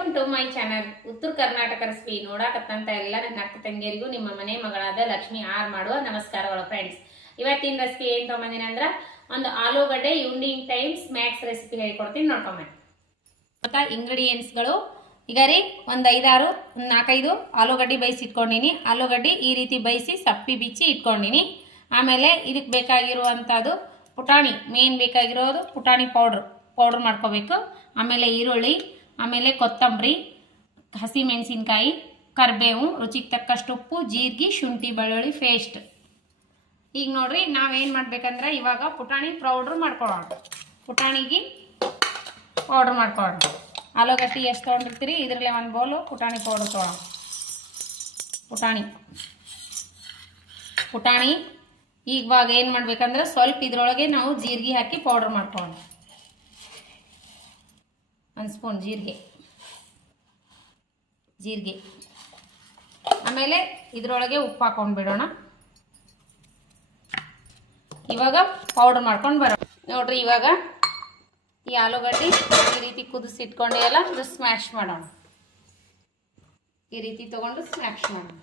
Welcome to my channel ಉತ್ತರ Karnataka recipe ನೋಡಾಕತ್ತಂತ ಎಲ್ಲ ನನ್ನ ಅಕ್ಕ ತಂಗಿಯರಿಗೂ ನಿಮ್ಮ ಮನೆ ಮಗಳಾದ ಲಕ್ಷ್ಮಿ ಆರ್ ಮಾಡುವ ನಮಸ್ಕಾರಗಳು ಫ್ರೆಂಡ್ಸ್. ಇವತ್ತಿನ ರೆಸಿಪಿ ಏನು ತೊಗೊಂಬಂದಿನಿ ಅಂದ್ರೆ ಒಂದು ಆಲೂಗಡ್ಡೆ ಈವ್ನಿಂಗ್ ಟೈಮ್ ಸ್ನ್ಯಾಕ್ಸ್ ರೆಸಿಪಿ ಹೇಳ್ಕೊಡ್ತೀನಿ, ನೋಡ್ಕೊಂಬನ್ನಿ. ಮತ್ತು ಇಂಗ್ರೀಡಿಯೆಂಟ್ಸ್ಗಳು ಈಗ ರೀ ಒಂದು 4-5 ಆಲೂಗಡ್ಡೆ ಬೇಯಿಸಿ ಇಟ್ಕೊಂಡಿನಿ. ಆಲೂಗಡ್ಡೆ ಈ ರೀತಿ ಬೇಯಿಸಿ ಸಪ್ಪಿ ಬಿಚ್ಚಿ ಇಟ್ಕೊಂಡಿನಿ. ಆಮೇಲೆ ಇದಕ್ಕೆ ಬೇಕಾಗಿರುವಂಥದ್ದು ಪುಟಾಣಿ, ಮೇನ್ ಬೇಕಾಗಿರೋದು ಪುಟಾಣಿ ಪೌಡ್ರ್ ಮಾಡ್ಕೋಬೇಕು. ಆಮೇಲೆ ಈರುಳ್ಳಿ, ಆಮೇಲೆ ಕೊತ್ತಂಬರಿ, ಹಸಿ ಮೆಣಸಿನ್ಕಾಯಿ, ಕರಿಬೇವು, ರುಚಿಗೆ ತಕ್ಕಷ್ಟು ಉಪ್ಪು, ಜೀರಿಗೆ, ಶುಂಠಿ ಬೆಳ್ಳುಳ್ಳಿ ಪೇಸ್ಟ್. ಈಗ ನೋಡ್ರಿ ನಾವೇನು ಮಾಡ್ಬೇಕಂದ್ರೆ ಇವಾಗ ಪುಟಾಣಿ ಪೌಡ್ರ್ ಮಾಡ್ಕೊಳ್ಳೋಣ. ಪುಟಾಣಿಗೆ ಪೌಡ್ರ್ ಮಾಡ್ಕೊಳ್ಳೋಣ. ಆಲೂಗಡ್ಡೆ ಎಷ್ಟು ತೊಗೊಂಡಿರ್ತೀರಿ ಇದರಲ್ಲೇ ಒಂದು ಬೌಲು ಪುಟಾಣಿ ಪೌಡ್ರ್ ತೊಗೊಳ್ಳೋಣ. ಪುಟಾಣಿ ಇವಾಗ ಏನು ಮಾಡ್ಬೇಕಂದ್ರೆ ಸ್ವಲ್ಪ ಇದರೊಳಗೆ ನಾವು ಜೀರಿಗೆ ಹಾಕಿ ಪೌಡ್ರ್ ಮಾಡ್ಕೊಳ್ಳೋಣ. 1 ಸ್ಪೂನ್ ಜೀರಿಗೆ, ಆಮೇಲೆ ಇದರೊಳಗೆ ಉಪ್ಪು ಹಾಕೊಂಡು ಬಿಡೋಣ. ಇವಾಗ ಪೌಡ್ರ್ ಮಾಡ್ಕೊಂಡು ಬರೋಣ. ನೋಡ್ರಿ ಇವಾಗ ಈ ಆಲೂಗಡ್ಡೆ ಈ ರೀತಿ ಕುದಿಸಿ ಇಟ್ಕೊಂಡೆ ಎಲ್ಲ ಇದು ಸ್ಮ್ಯಾಶ್ ಮಾಡೋಣ. ಈ ರೀತಿ ತಗೊಂಡು ಸ್ಮ್ಯಾಶ್ ಮಾಡೋಣ.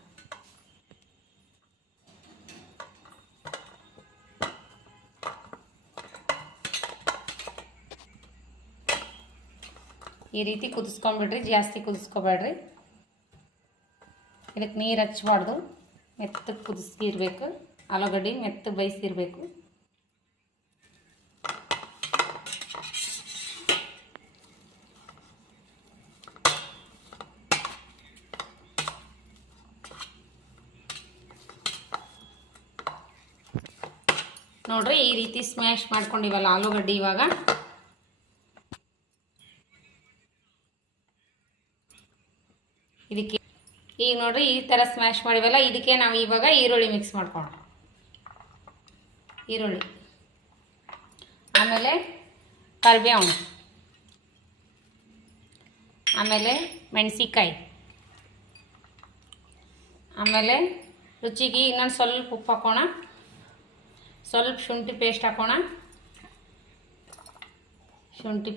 ಈ ರೀತಿ ಕುದಿಸ್ಕೊಂಡ್ಬಿಡ್ರಿ, ಜಾಸ್ತಿ ಕುದಿಸ್ಕೊಬೇಡ್ರಿ. ಇದಕ್ಕೆ ನೀರು ಹಚ್ಚಬಾರ್ದು, ಮೆತ್ತಗೆ ಕುದಿಸಿರ್ಬೇಕು. ಆಲೂಗಡ್ಡೆ ಮೆತ್ತಗೆ ಬೇಯಿಸಿರ್ಬೇಕು. ನೋಡ್ರಿ ಈ ರೀತಿ ಸ್ಮ್ಯಾಶ್ ಮಾಡ್ಕೊಂಡಿವಲ್ಲ ಆಲೂಗಡ್ಡೆ. ಇವಾಗ ಇದಕ್ಕೆ ಈಗ ನೋಡ್ರಿ ಈ ಥರ ಸ್ಮ್ಯಾಶ್ ಮಾಡಿವಲ್ಲ, ಇದಕ್ಕೆ ನಾವು ಇವಾಗ ಈರುಳ್ಳಿ ಮಿಕ್ಸ್ ಮಾಡ್ಕೊಳ್ಳೋಣ. ಈರುಳ್ಳಿ, ಆಮೇಲೆ ಕರಿಬೇವು, ಆಮೇಲೆ ಮೆಣಸಿನ್ಕಾಯಿ, ಆಮೇಲೆ ರುಚಿಗೆ ಇನ್ನೊಂದು ಸ್ವಲ್ಪ ಉಪ್ಪು ಹಾಕೋಣ. ಸ್ವಲ್ಪ ಶುಂಠಿ ಪೇಸ್ಟ್ ಹಾಕೋಣ. ಶುಂಠಿ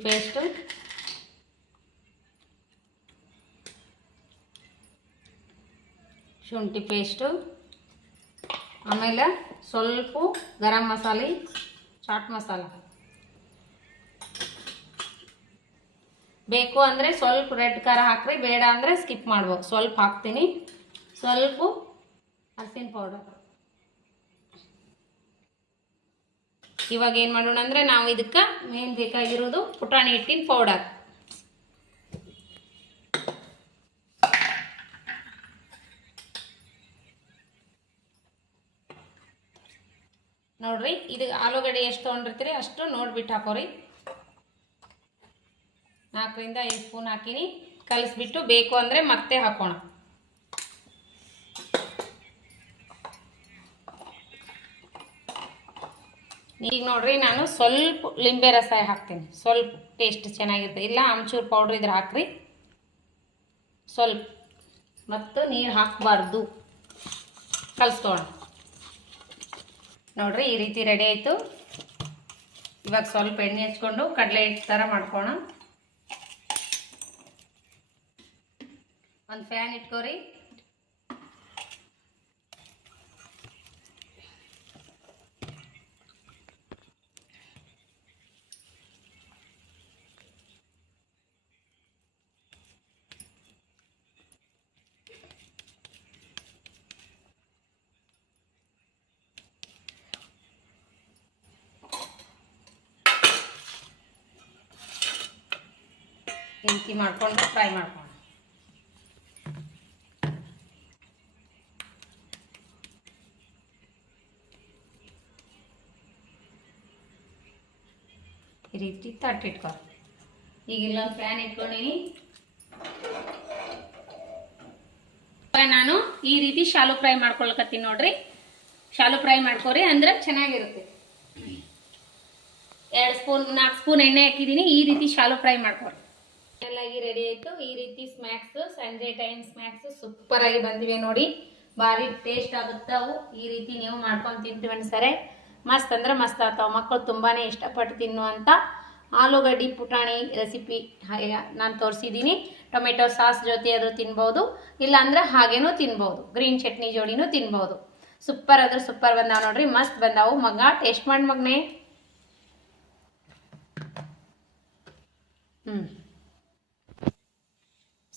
ಪೇಸ್ಟು, ಆಮೇಲೆ ಸ್ವಲ್ಪ ಗರಂ ಮಸಾಲೆ, ಚಾಟ್ ಮಸಾಲ ಬೇಕು ಅಂದರೆ ಸ್ವಲ್ಪ ರೆಡ್ ಖಾರ ಹಾಕ್ರಿ, ಬೇಡ ಅಂದರೆ ಸ್ಕಿಪ್ ಮಾಡ್ಬೋದು. ಸ್ವಲ್ಪ ಹಾಕ್ತೀನಿ. ಸ್ವಲ್ಪ ಅರಿಶಿನ ಪೌಡರ್. ಇವಾಗ ಏನು ಮಾಡೋಣ ಅಂದರೆ ನಾವು ಇದಕ್ಕೆ ಮೇನ್ ಬೇಕಾಗಿರೋದು ಪುಟಾಣಿ ಹಿಟ್ಟಿನ ಪೌಡರ್. ನೋಡ್ರಿ ಇದು ಆಲೂಗಡ್ಡೆ ಎಷ್ಟು ತೊಗೊಂಡಿರ್ತೀರಿ ಅಷ್ಟು ನೋಡ್ಬಿಟ್ಟು ಹಾಕೋರಿ. 4-5 ಸ್ಪೂನ್ ಹಾಕಿನಿ. ಕಲಿಸ್ಬಿಟ್ಟು ಬೇಕು ಅಂದರೆ ಮತ್ತೆ ಹಾಕೋಣ. ಈಗ ನೋಡ್ರಿ ನಾನು ಸ್ವಲ್ಪ ಲಿಂಬೆ ರಸ ಹಾಕ್ತೀನಿ, ಸ್ವಲ್ಪ ಟೇಸ್ಟ್ ಚೆನ್ನಾಗಿರುತ್ತೆ. ಇಲ್ಲ ಆಮ್ಚೂರು ಪೌಡ್ರ್ ಇದ್ರೆ ಹಾಕ್ರಿ ಸ್ವಲ್ಪ. ಮತ್ತು ನೀರು ಹಾಕಬಾರ್ದು, ಕಲಿಸ್ಕೊಳ್ಳೋಣ. ನೋಡ್ರಿ ಈ ರೀತಿ ರೆಡಿ ಆಯಿತು. ಇವಾಗ ಸ್ವಲ್ಪ ಎಣ್ಣೆ ಹಚ್ಕೊಂಡು ಕಡಲೆ ಹಿಟ್ಟು ಥರ ಮಾಡ್ಕೋಣ. ಒಂದು ಫ್ಯಾನ್ ಇಟ್ಕೋರಿ. ಈ ರೀತಿ ಮಾಡಿಕೊಂಡು ಫ್ರೈ ಮಾಡ್ಕೊಳ್ಳೋಣ. ಈ ರೀತಿ ತಟ್ಟಿಟ್ಕೊ. ಈಗ ಇಲ್ಲೊಂದು ಫ್ಯಾನ್ ಇಟ್ಕೊಂಡಿನಿ. ನಾನು ಈ ರೀತಿ ಶಾಲು ಫ್ರೈ ಮಾಡ್ಕೊಳಕತ್ತೀನಿ. ನೋಡ್ರಿ ಶಾಲು ಫ್ರೈ ಮಾಡ್ಕೊರಿ ಅಂದ್ರೆ ಚೆನ್ನಾಗಿರುತ್ತೆ. 4 ಸ್ಪೂನ್ ಎಣ್ಣೆ ಹಾಕಿದ್ದೀನಿ. ಈ ರೀತಿ ಶಾಲು ಫ್ರೈ ಮಾಡ್ಕೊರಿ. ಎಲ್ಲ ಈ ರೆಡಿ ಆಯಿತು. ಈ ರೀತಿ ಸ್ನ್ಯಾಕ್ಸ್, ಸಂಜೆ ಟೈಮ್ ಸ್ನ್ಯಾಕ್ಸ್ ಸೂಪರ್ ಆಗಿ ಬಂದಿವೆ ನೋಡಿ. ಭಾರಿ ಟೇಸ್ಟ್ ಆಗುತ್ತವು. ಈ ರೀತಿ ನೀವು ಮಾಡ್ಕೊಂಡು ತಿಂತೀವಿ ಅನ್ಸರೆ ಮಸ್ತ್ ಅಂದ್ರೆ ಮಸ್ತ್ ಆಗ್ತಾವೆ. ಮಕ್ಕಳು ತುಂಬಾ ಇಷ್ಟಪಟ್ಟು ತಿನ್ನುವಂಥ ಆಲೂಗಡ್ಡೆ ಪುಟಾಣಿ ರೆಸಿಪಿ ನಾನು ತೋರಿಸಿದ್ದೀನಿ. ಟೊಮೆಟೊ ಸಾಸ್ ಜೊತೆ ಆದರೂ ತಿನ್ಬೋದು, ಇಲ್ಲಾಂದ್ರೆ ಹಾಗೇನೂ ತಿನ್ಬೋದು, ಗ್ರೀನ್ ಚಟ್ನಿ ಜೋಡಿನೂ ತಿನ್ಬೋದು. ಸೂಪರ್ ಆದ್ರೆ ಸೂಪರ್ ಬಂದಾವ ನೋಡ್ರಿ, ಮಸ್ತ್ ಬಂದಾವು. ಮಗ ಟೇಸ್ಟ್ ಮಾಡಿ ಮಗನೇ.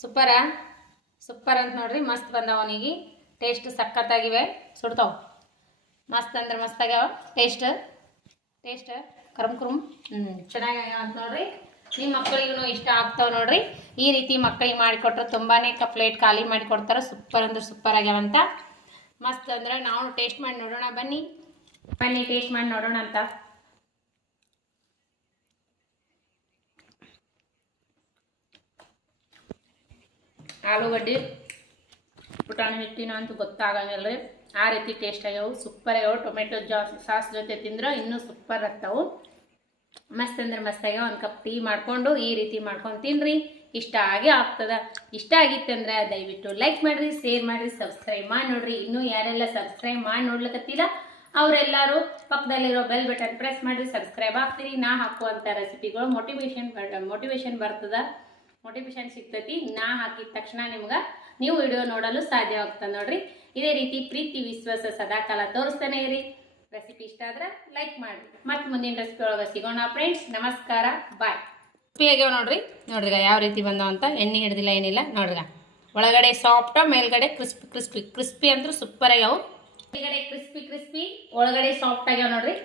ಸೂಪರ್ ಅಂತ ನೋಡ್ರಿ, ಮಸ್ತ್ ಬಂದಾವ. ಅವನಿಗೆ ಟೇಸ್ಟ್ ಸಖತ್ತಾಗಿವೆ, ಸುಡ್ತಾವ, ಮಸ್ತ್ ಅಂದ್ರೆ ಮಸ್ತ್ ಆಗ್ಯಾವ. ಟೇಸ್ಟ್ ಕರುಮ್ ಚೆನ್ನಾಗ್ಯಾವ ಅಂತ ನೋಡ್ರಿ. ನಿಮ್ಮ ಮಕ್ಕಳಿಗೂ ಇಷ್ಟ ಆಗ್ತಾವ ನೋಡ್ರಿ. ಈ ರೀತಿ ಮಕ್ಕಳಿಗೆ ಮಾಡಿಕೊಟ್ರೆ ತುಂಬಾನೇ ಪ್ಲೇಟ್ ಖಾಲಿ ಮಾಡಿ ಕೊಡ್ತಾರೆ. ಸೂಪರ್ ಅಂದ್ರೆ ಸೂಪರ್ ಆಗ್ಯಾವಂತ, ಮಸ್ತ್ ಅಂದ್ರೆ ನಾವು ಟೇಸ್ಟ್ ಮಾಡಿ ನೋಡೋಣ. ಬನ್ನಿ ಟೇಸ್ಟ್ ಮಾಡಿ ನೋಡೋಣ ಅಂತ. ಆಲೂಗಡ್ಡೆ ಪುಟಾಣಿ ಹಿಟ್ಟಿನ ಅಂತ ಗೊತ್ತಾಗಂಗಿಲ್ಲ ರೀ, ಆ ರೀತಿ ಟೇಸ್ಟ್ ಆಗ್ಯಾವು, ಸೂಪರ್ ಆಗ್ಯಾವು. ಟೊಮೆಟೊ ಸಾಸ್ ಜೊತೆ ತಿಂದ್ರೆ ಇನ್ನೂ ಸೂಪರ್ ಆಗ್ತಾವು, ಮಸ್ತ್ ಅಂದ್ರೆ ಮಸ್ತ್ ಆಗ್ಯಾವ. ಒಂದು ಕಪ್ ಟೀ ಮಾಡಿಕೊಂಡು ಈ ರೀತಿ ಮಾಡ್ಕೊಂಡು ತಿನ್ನಿರಿ, ಇಷ್ಟ ಆಗೇ ಆಗ್ತದ. ಇಷ್ಟ ಆಗಿತ್ತಂದ್ರೆ ದಯವಿಟ್ಟು ಲೈಕ್ ಮಾಡಿರಿ, ಶೇರ್ ಮಾಡಿರಿ, ಸಬ್ಸ್ಕ್ರೈಬ್ ಮಾಡಿ ನೋಡ್ರಿ. ಇನ್ನೂ ಯಾರೆಲ್ಲ ಸಬ್ಸ್ಕ್ರೈಬ್ ಮಾಡಿ ನೋಡ್ಲಿಕ್ಕತ್ತಿಲ್ಲ ಅವರೆಲ್ಲರೂ ಪಕ್ಕದಲ್ಲಿರೋ ಬೆಲ್ ಬಟನ್ ಪ್ರೆಸ್ ಮಾಡಿರಿ, ಸಬ್ಸ್ಕ್ರೈಬ್ ಆಗ್ತೀರಿ. ನಾ ಹಾಕುವಂಥ ರೆಸಿಪಿಗಳು ಮೋಟಿವೇಶನ್ ಬರ್ತದ, ಮೋಟಿವೇಶನ್ ಸಿಗ್ತೈತಿ. ನಾ ಹಾಕಿದ ತಕ್ಷಣ ನಿಮ್ಗೆ ನೀವು ವಿಡಿಯೋ ನೋಡಲು ಸಾಧ್ಯವಾಗ್ತದೆ ನೋಡ್ರಿ. ಇದೇ ರೀತಿ ಪ್ರೀತಿ ವಿಶ್ವಾಸ ಸದಾಕಾಲ ತೋರಿಸ್ತಾನೆ ಇರಿ. ರೆಸಿಪಿ ಇಷ್ಟ ಆದ್ರೆ ಲೈಕ್ ಮಾಡಿ. ಮತ್ತೆ ಮುಂದಿನ ರೆಸಿಪಿ ಒಳಗೆ ಸಿಗೋಣ ಫ್ರೆಂಡ್ಸ್. ನಮಸ್ಕಾರ, ಬಾಯ್. ಕ್ರಿಸ್ಪಿ ಆಗ್ಯಾವ ನೋಡ್ರಿ, ಯಾವ ರೀತಿ ಬಂದಾವ ಅಂತ. ಎಣ್ಣೆ ಹಿಡ್ದಿಲ್ಲ ಏನಿಲ್ಲ ನೋಡ್ರಿಗ. ಒಳಗಡೆ ಸಾಫ್ಟ್, ಮೇಲ್ಗಡೆ ಕ್ರಿಸ್ಪಿ ಅಂದ್ರೆ ಸೂಪರ್ ಆಗ್ಯಾವ. ಮೇಲ್ಗಡೆ ಕ್ರಿಸ್ಪಿ ಒಳಗಡೆ ಸಾಫ್ಟ್ ಆಗ್ಯಾವ ನೋಡ್ರಿ.